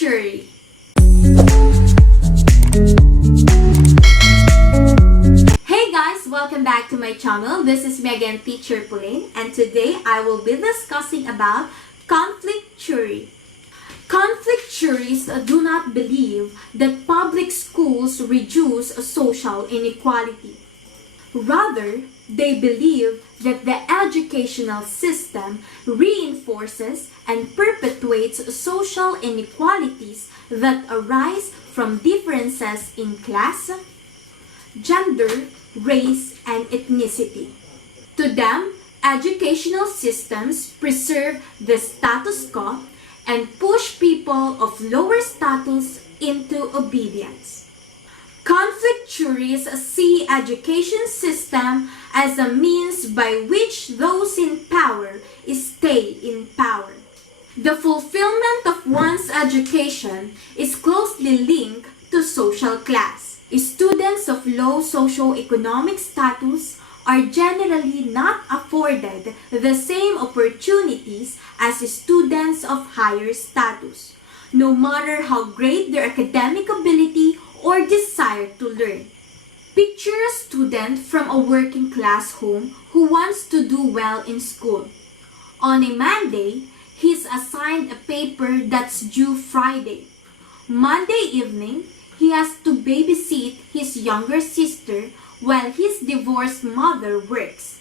theory. Hey guys, welcome back to my channel. This is me again, Teacher Pauline, and today I will be discussing about conflict theory. Conflict theorists do not believe that public schools reduce social inequality. Rather, they believe that the educational system reinforces and perpetuates social inequalities that arise from differences in class, gender, race, and ethnicity. To them, educational systems preserve the status quo and push people of lower status into obedience. Conflict theories see education system as a means by which those in power stay in power. The fulfillment of one's education is closely linked to social class. Students of low socioeconomic status are generally not afforded the same opportunities as students of higher status, no matter how great their academic ability or desire to learn. Picture a student from a working class home who wants to do well in school. On a Monday, he's assigned a paper that's due Friday. Monday evening, he has to babysit his younger sister while his divorced mother works.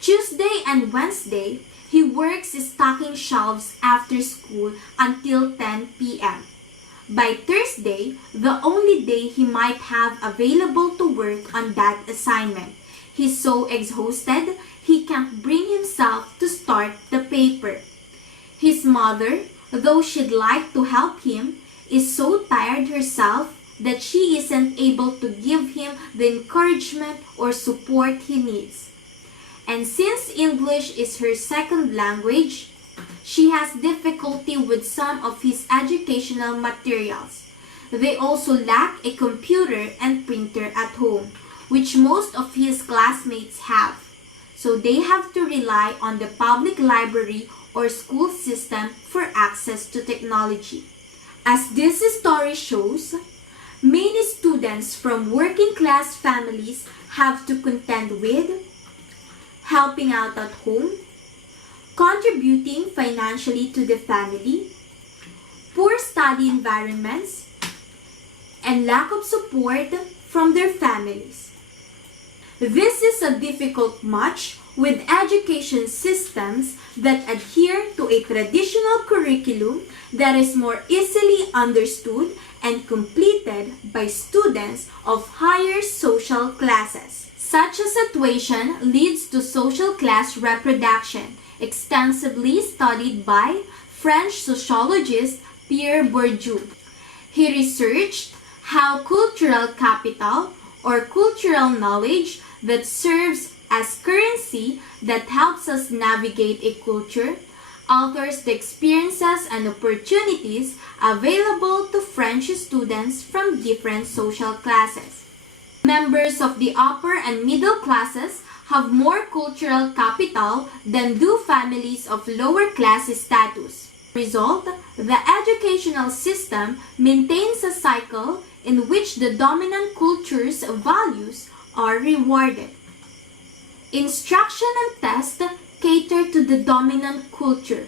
Tuesday and Wednesday, he works stocking shelves after school until 10 p.m. By Thursday, the only day he might have available to work on that assignment, he's so exhausted he can't bring himself to start the paper. His mother, though she'd like to help him, is so tired herself that she isn't able to give him the encouragement or support he needs. And since English is her second language, she has difficulty with some of his educational materials. They also lack a computer and printer at home, which most of his classmates have. So they have to rely on the public library or school system for access to technology. As this story shows, many students from working class families have to contend with helping out at home, contributing financially to the family, poor study environments, and lack of support from their families. This is a difficult match with education systems that adhere to a traditional curriculum that is more easily understood and completed by students of higher social classes. Such a situation leads to social class reproduction, extensively studied by French sociologist Pierre Bourdieu. He researched how cultural capital or cultural knowledge that serves as currency that helps us navigate a culture alters the experiences and opportunities available to French students from different social classes. Members of the upper and middle classes have more cultural capital than do families of lower class status. Result, the educational system maintains a cycle in which the dominant culture's values are rewarded. Instruction and test cater to the dominant culture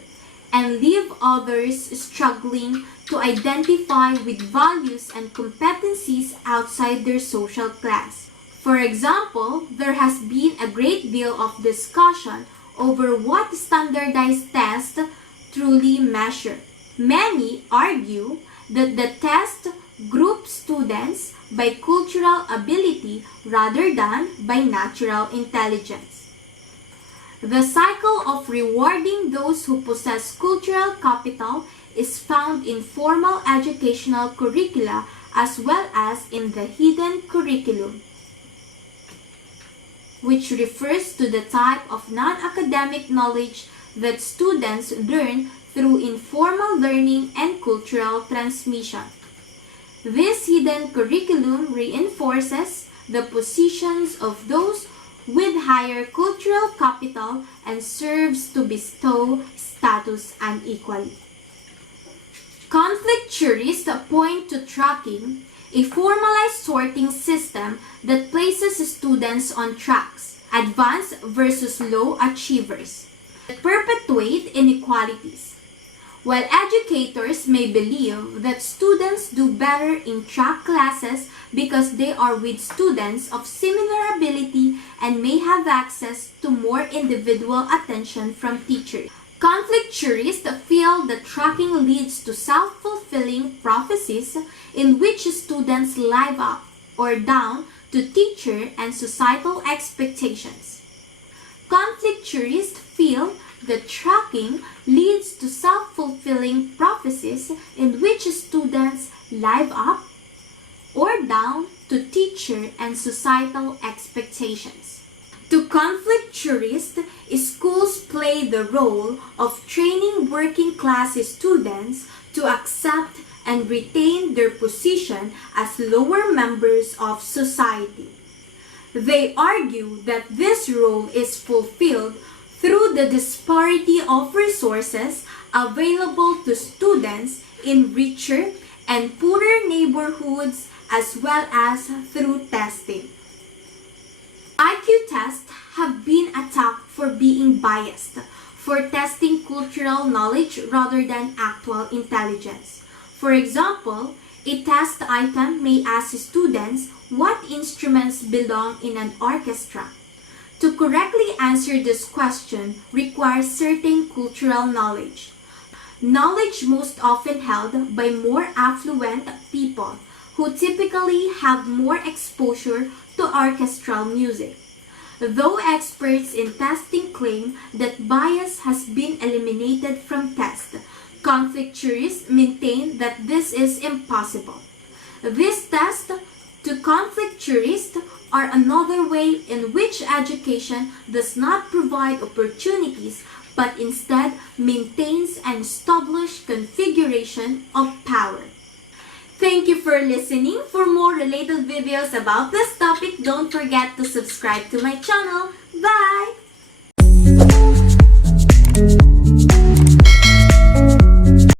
and leave others struggling to identify with values and competencies outside their social class. For example, there has been a great deal of discussion over what standardized tests truly measure. Many argue that the test groups students by cultural ability rather than by natural intelligence. The cycle of rewarding those who possess cultural capital is found in formal educational curricula as well as in the hidden curriculum, which refers to the type of non-academic knowledge that students learn through informal learning and cultural transmission. This hidden curriculum reinforces the positions of those with higher cultural capital and serves to bestow status unequally. Conflict Conflicturists point to tracking, a formalized sorting system that places students on tracks, advanced versus low achievers, that perpetuate inequalities. While educators may believe that students do better in track classes because they are with students of similar ability and may have access to more individual attention from teachers, conflicturists feel that tracking leads to self-fulfilling prophecies in which students live up or down to teacher and societal expectations. Conflicturists feel that tracking leads to self-fulfilling prophecies in which students live up or down to teacher and societal expectations. To conflicturists, schools play the role of training working class students to accept and retain their position as lower members of society. They argue that this role is fulfilled through the disparity of resources available to students in richer and poorer neighborhoods as well as through testing. IQ tests have been attacked for being biased, for testing cultural knowledge rather than actual intelligence. For example, a test item may ask students what instruments belong in an orchestra. To correctly answer this question requires certain cultural knowledge. Knowledge most often held by more affluent people who typically have more exposure to orchestral music. Though experts in testing claim that bias has been eliminated from tests, conflicturists maintain that this is impossible. These tests, to conflicturists, are another way in which education does not provide opportunities but instead maintains an established configuration of power. Thank you for listening. For more related videos about this topic, don't forget to subscribe to my channel. Bye!